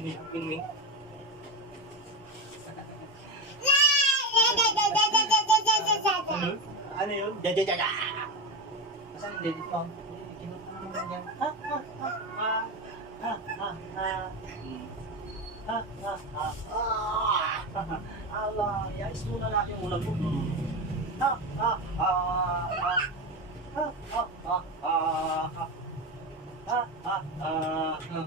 Pingwing. Ano yun? Jajajaja! Asan yung dedit mo? Kinot mo naman yan. Ha? Ha? Ha? Ha? Ha? Ha? Ha? Ha? Ha? Ha? Ala, yais muna natin yung ulam mo. Ha? Ha? Ha? Ha? Ha? Ha? Ha? Ha? Ha? Ha? Ha?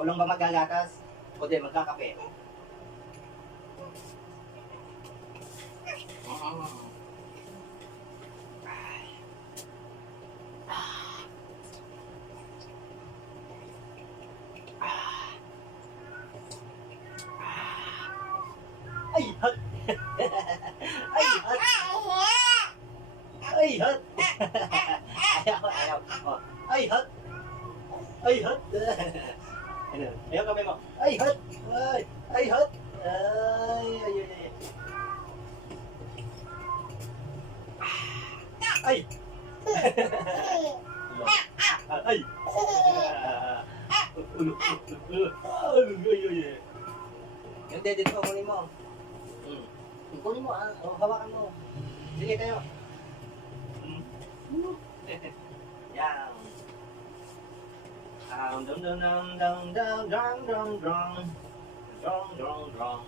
Walang ba magagatas? O di, magkakape? Ay, hot! Ay, hot! Ay, hot! Ayaw, ayaw. Oh. Ay, hot! Ay, hot! Ano? Ayaw kamay mo. Ay, hot! Ay, ay, hot! Ay, ay, ay, ay. Ay! Ay! Ulo, ulo, ulo. Yung dedit mo, kunin mo. Kunin mo, hawakan mo. Sige tayo. Yan. Dum dum dum dum dum dum dum dum dum dum dum dum.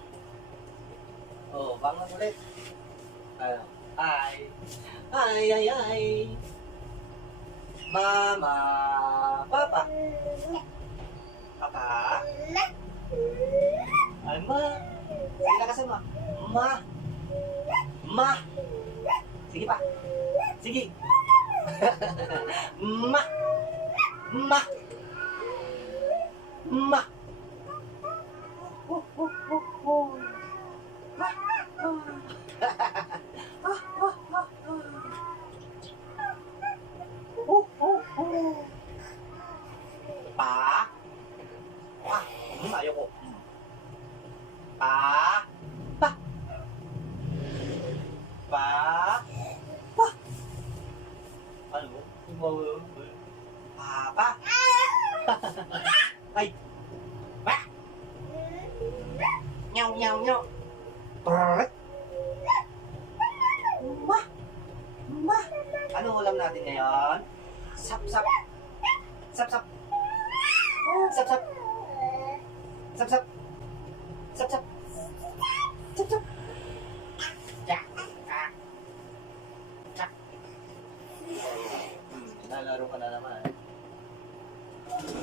Oh, bangon ulit. Ay. Ay, ay, ay. Mama, Papa. Papa. Ay, Ma. Sige na kasi, Ma. Ma. Ma. Sige pa. Sige. Ma. Ma. Ma. Pa. Ayoko. Pa. Pa. Pa. Pa. Ano? Papa. Ay. Pa. Nhau nhau nhau. Brrrt. Ma. Ma. Anong ulam natin ngayon? Sap sap. Sap sap. Sap sap. Sap sap. Sap sap.